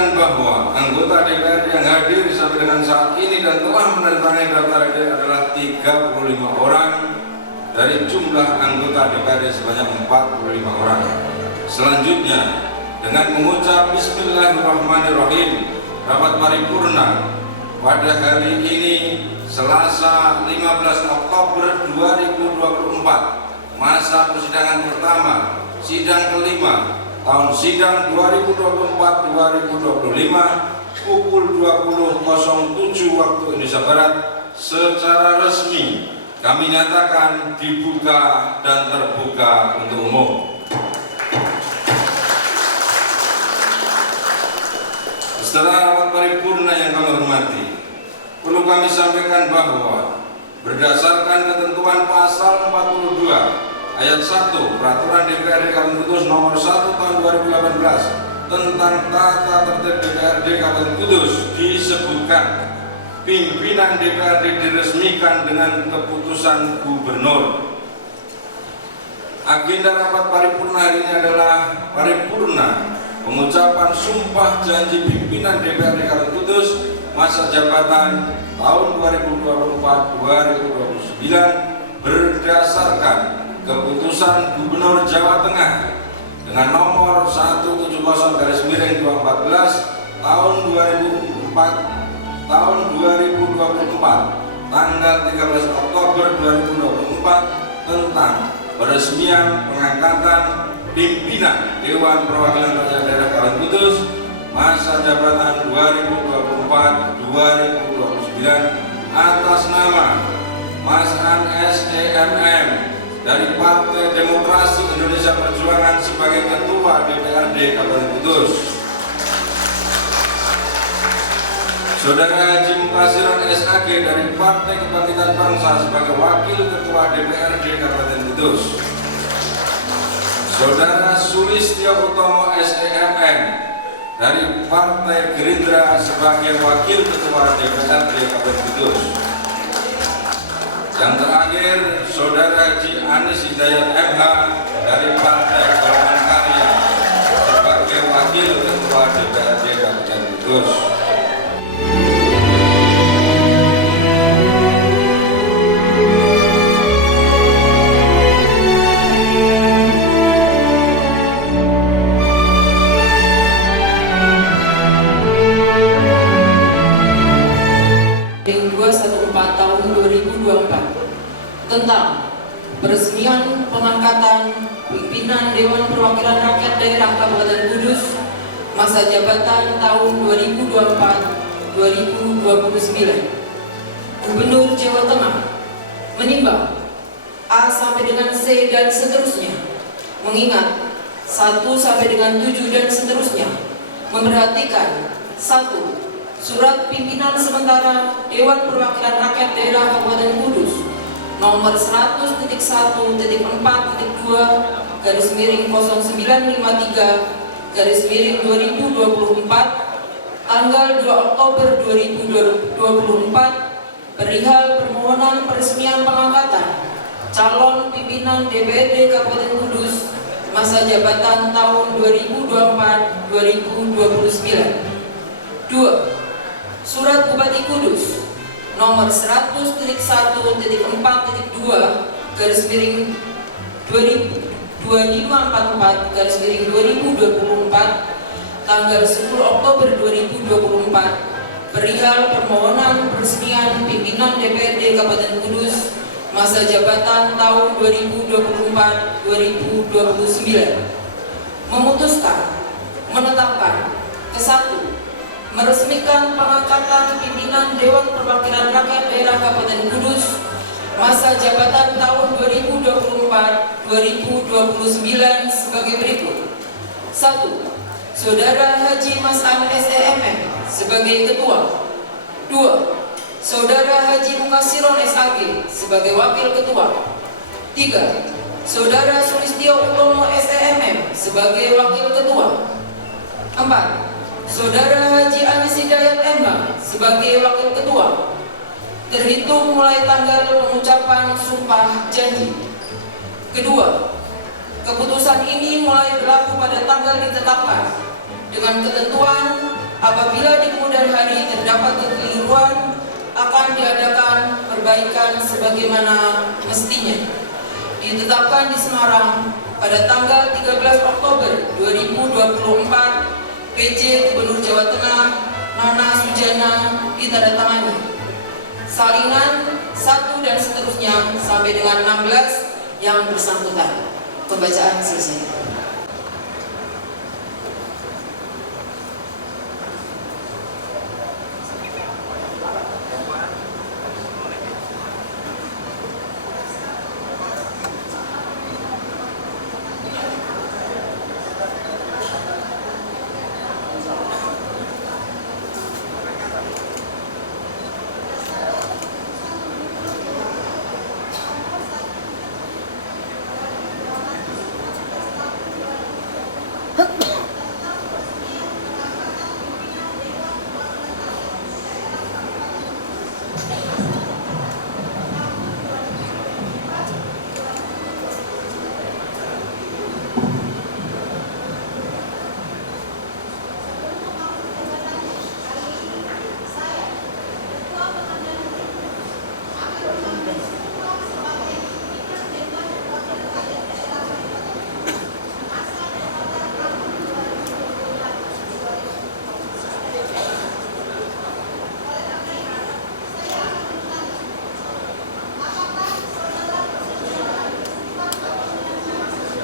Bahwa anggota DPRD yang hadir sampai dengan saat ini dan telah menandatangani daftar hadir adalah 35 orang dari jumlah anggota DPRD sebanyak 45 orang. Selanjutnya, dengan mengucap Bismillahirrahmanirrahim, rapat paripurna pada hari ini Selasa 15 Oktober 2024, masa persidangan pertama, sidang kelima tahun sidang 2024-2025 pukul 20.07 waktu Indonesia Barat secara resmi kami nyatakan dibuka dan terbuka untuk umum. Setelah rapat paripurna yang kami hormati, perlu kami sampaikan bahwa berdasarkan ketentuan pasal 42 Ayat 1 Peraturan DPRD Kabupaten Kudus Nomor 1 Tahun 2018 tentang tata tertib DPRD Kabupaten Kudus disebutkan pimpinan DPRD diresmikan dengan keputusan gubernur. Agenda rapat paripurna hari ini adalah paripurna pengucapan sumpah janji pimpinan DPRD Kabupaten Kudus masa jabatan tahun 2024-2029 berdasarkan keputusan Gubernur Jawa Tengah dengan nomor 170/2014 tahun 2024 tanggal 13 Oktober 2024 tentang peresmian pengangkatan pimpinan Dewan Perwakilan Rakyat Daerah Kabupaten Kudus masa jabatan 2024-2029 atas nama Mas An SEMM dari Partai Demokrasi Indonesia Perjuangan sebagai Ketua DPRD Kabupaten Kudus, Saudara Haji Mukasiran SAG dari Partai Kebangkitan Bangsa sebagai Wakil Ketua DPRD Kabupaten Kudus, Saudara Sulistyo Utomo SEMN dari Partai Gerindra sebagai Wakil Ketua DPRD Kabupaten Kudus. Yang terakhir, Saudara Haji Anis Hidayat MH dari Partai Golongan Karya sebagai Wakil Ketua DPRD Kabupaten Kudus. Yang 214 tahun 2024 tentang Peresmian pengangkatan pimpinan Dewan Perwakilan Rakyat Daerah Kabupaten Kudus masa jabatan tahun 2024-2029. Gubernur Jawa Tengah menimbang A sampai dengan C dan seterusnya, mengingat 1 sampai dengan 7 dan seterusnya, memperhatikan 1. Surat Pimpinan Sementara Dewan Perwakilan Rakyat Daerah Kabupaten Kudus nomor 100.1.4.2/0953/2024 tanggal 2 Oktober 2024 perihal permohonan peresmian pengangkatan calon pimpinan DPRD Kabupaten Kudus masa jabatan tahun 2024-2029. 2. Surat Bupati Kudus nomor 100.1.4.2/2544/2024 tanggal 10 Oktober 2024 perihal permohonan peresmian pimpinan DPRD Kabupaten Kudus masa jabatan tahun 2024-2029. Memutuskan menetapkan ke-1 meresmikan pengangkatan pimpinan Dewan Perwakilan Rakyat Daerah Kabupaten Kudus masa jabatan tahun 2024-2029 sebagai berikut. 1. Saudara Haji Mas An SEMM sebagai Ketua. 2. Saudara Haji Mukasiron SAG sebagai Wakil Ketua. 3. Saudara Sulistyo Utomo SEMM sebagai Wakil Ketua. 4. Saudara Haji Anis Hidayat MH sebagai Wakil Ketua terhitung mulai tanggal pengucapan sumpah janji. Kedua, keputusan ini mulai berlaku pada tanggal ditetapkan dengan ketentuan apabila di kemudian hari terdapat kekeliruan akan diadakan perbaikan sebagaimana mestinya. Ditetapkan di Semarang pada tanggal 13 Oktober 2024. PJ Gubernur Jawa Tengah Nana Sujana ditandatangani. Salinan 1 dan seterusnya sampai dengan 16 yang bersangkutan. Pembacaan selesai.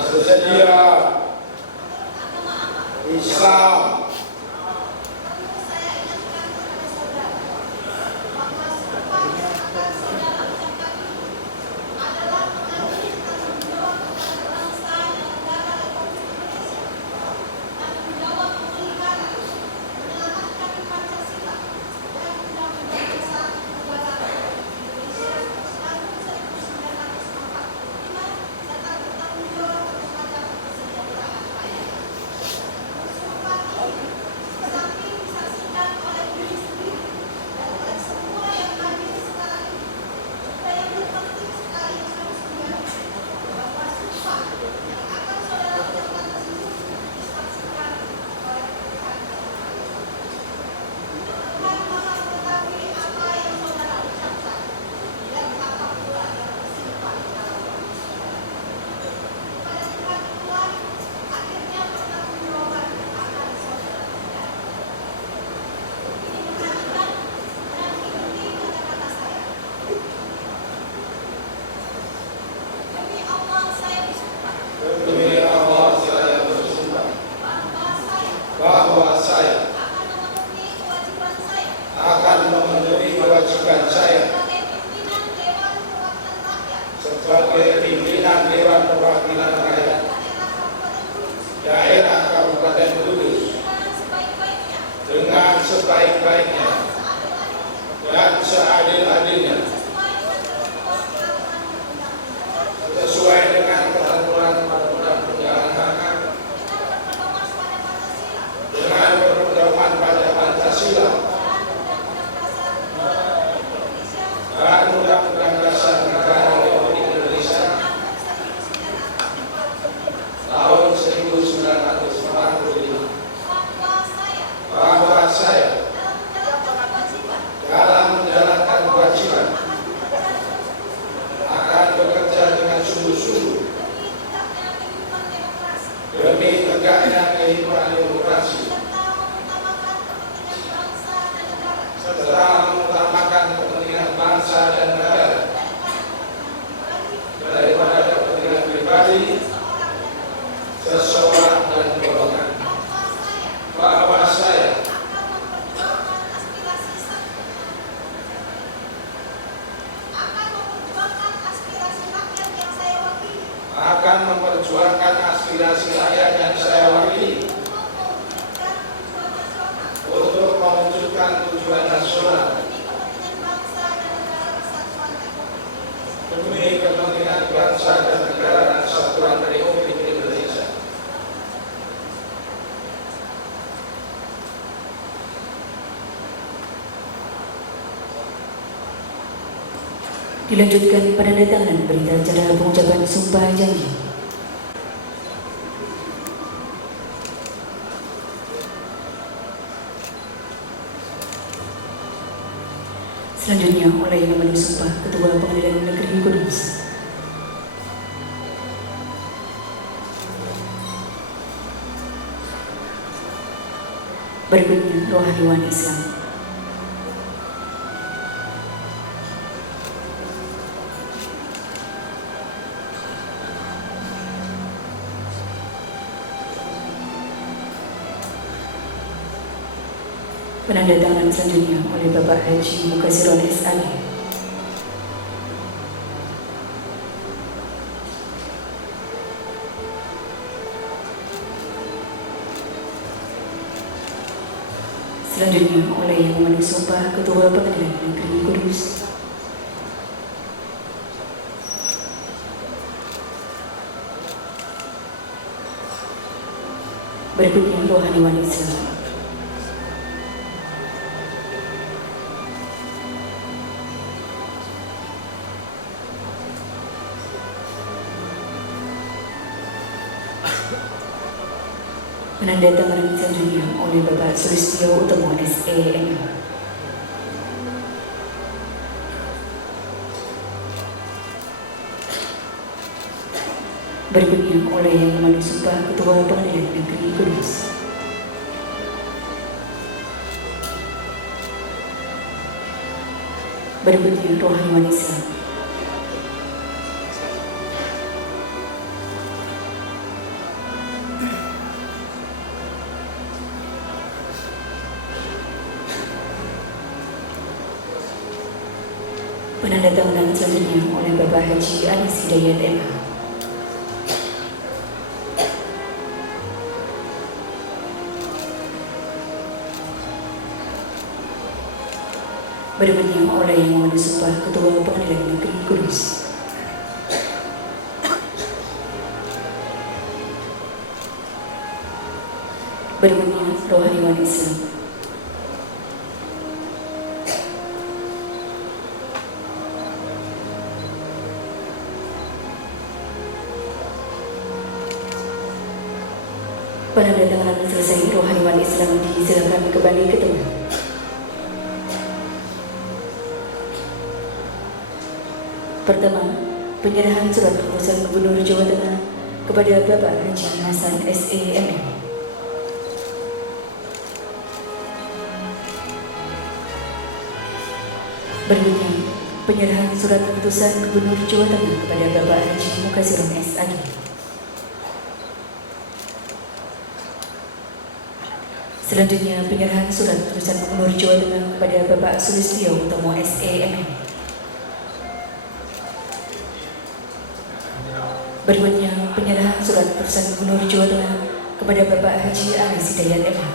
Bersedia Islam sebagai pimpinan Dewan Perwakilan Rakyat Daerah Kabupaten Kudus dengan sebaik-baiknya dan seadil-adilnya sesuai dengan ketentuan perundang-undangan dengan berpedoman pada Pancasila dan Undang-Undang Dasar Negara Republik Indonesia tahun 1945, bahwa saya dalam menjalankan kewajiban akan bekerja dengan sungguh-sungguh demi tegaknya kehidupan demokrasi serta mengutamakan kepentingan bangsa dan negara daripada kepentingan pribadi seseorang dan golongan, bahwa saya akan memperjuangkan aspirasi rakyat yang saya wakili untuk mewujudkan tujuan nasional demi kepentingan bangsa dan negara dan kesatuan Republik Indonesia. Dilanjutkan penandatanganan berita acara pengucapan sumpah janji. Selanjutnya oleh yang memenuhi sumpah Ketua Pengadilan Negeri Kudus. Berikutnya rohaniwan Islam. Penandatanganan selanjutnya oleh Bapak Haji Mukasiron SAG. Selanjutnya oleh yang memenuhi sumpah Ketua Pengadilan Negeri Kudus. Berikutnya rohaniwan Islam. Penandatanganan selanjutnya oleh Bapak Sulistyo Utomo SEM. Berikutnya oleh yang memenuhi sumpah Ketua Pengadilan Negeri Kudus. Berikutnya rohaniwan Islam. Penandatanganan selanjutnya oleh Bapak Haji Anis Hidayat MH. Berikutnya oleh yang memenuhi sumpah Ketua Pengadilan Negeri Kudus. Berikutnya rohaniwan Islam. Penandatanganan selesai, rohaniwan Islam disilakan kembali ke tempat. Pertama, penyerahan surat keputusan Gubernur Jawa Tengah kepada Bapak Haji Hasan SEM. Berikutnya, penyerahan surat keputusan Gubernur Jawa Tengah kepada Bapak Haji Mukasiron SAG. Selanjutnya, penyerahan surat keputusan Gubernur Jawa Tengah kepada Bapak Sulistyo Utomo SEM. Berikutnya penyerahan surat keputusan Gubernur Jawa Tengah kepada Bapak Haji Anis Hidayat MH.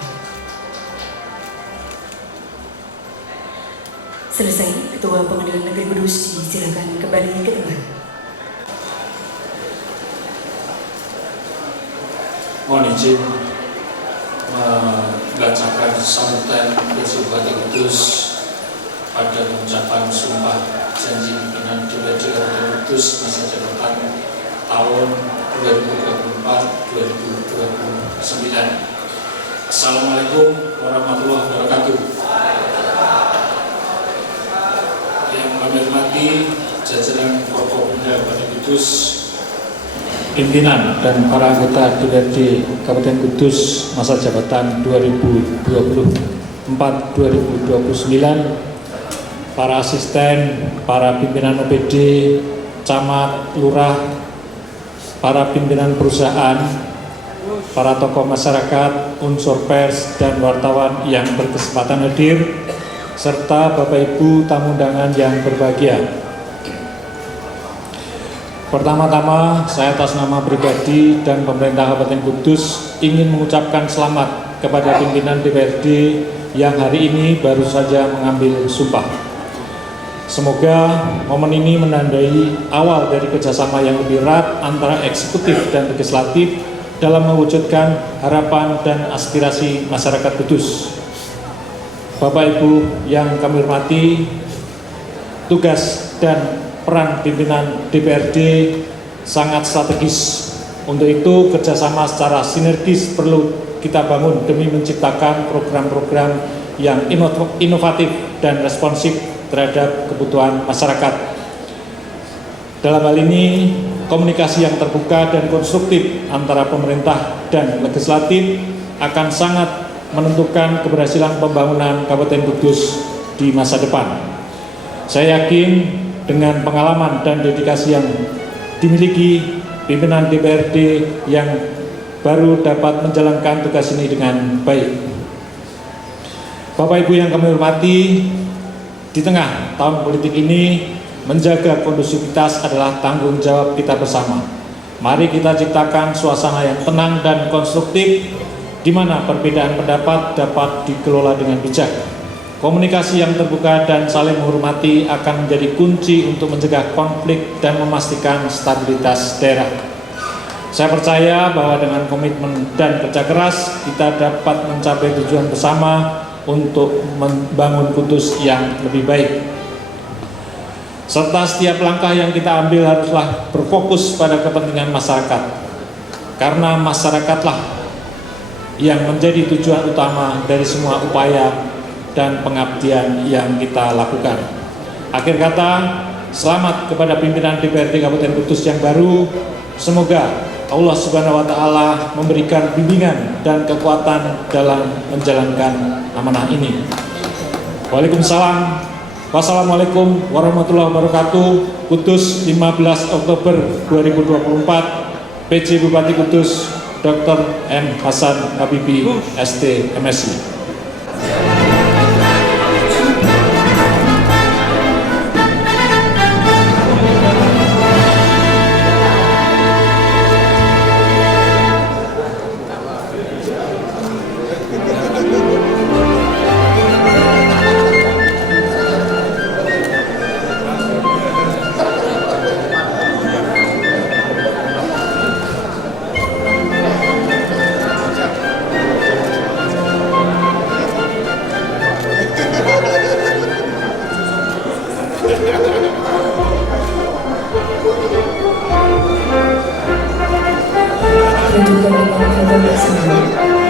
Selesai, Ketua Pengadilan Negeri Kudus disilakan kembali ke tempat. Mohon izin membacakan sambutan Presiden Bupati Kudus pada pengucapan sumpah janji pimpinan DPRD Kabupaten Kudus masa jabatan tahun 2024-2029. Assalamualaikum warahmatullahi wabarakatuh. Yang kami hormati jajaran Forkopimda Kabupaten Kudus, pimpinan dan para anggota DPRD Kabupaten Kudus masa jabatan 2024-2029, para asisten, para pimpinan OPD, camat, lurah, para pimpinan perusahaan, para tokoh masyarakat, unsur pers, dan wartawan yang berkesempatan hadir, serta Bapak Ibu tamu undangan yang berbahagia. Pertama-tama, saya atas nama pribadi dan pemerintah Kabupaten Kudus ingin mengucapkan selamat kepada pimpinan DPRD yang hari ini baru saja mengambil sumpah. Semoga momen ini menandai awal dari kerjasama yang lebih erat antara eksekutif dan legislatif dalam mewujudkan harapan dan aspirasi masyarakat Kudus. Bapak Ibu yang kami hormati, tugas dan peran pimpinan DPRD sangat strategis. Untuk itu kerjasama secara sinergis perlu kita bangun demi menciptakan program-program yang inovatif dan responsif terhadap kebutuhan masyarakat. Dalam hal ini, komunikasi yang terbuka dan konstruktif antara pemerintah dan legislatif akan sangat menentukan keberhasilan pembangunan Kabupaten Kudus di masa depan. Saya yakin dengan pengalaman dan dedikasi yang dimiliki pimpinan DPRD yang baru dapat menjalankan tugas ini dengan baik. Bapak Ibu yang kami hormati, di tengah tahun politik ini, menjaga kondusivitas adalah tanggung jawab kita bersama. Mari kita ciptakan suasana yang tenang dan konstruktif, di mana perbedaan pendapat dapat dikelola dengan bijak. Komunikasi yang terbuka dan saling menghormati akan menjadi kunci untuk mencegah konflik dan memastikan stabilitas daerah. Saya percaya bahwa dengan komitmen dan kerja keras, kita dapat mencapai tujuan bersama untuk membangun Kudus yang lebih baik. Serta setiap langkah yang kita ambil haruslah berfokus pada kepentingan masyarakat, karena masyarakatlah yang menjadi tujuan utama dari semua upaya dan pengabdian yang kita lakukan. Akhir kata, selamat kepada pimpinan DPRD Kabupaten Kudus yang baru. Semoga Allah Subhanahu wa Ta'ala memberikan bimbingan dan kekuatan dalam menjalankan amanah ini. Waalaikumsalam. Wassalamualaikum warahmatullahi wabarakatuh. Kudus 15 Oktober 2024. PJ Bupati Kudus Dr. M. Hasan Habibie ST MSI. Lanjutkan dengan kata bersama.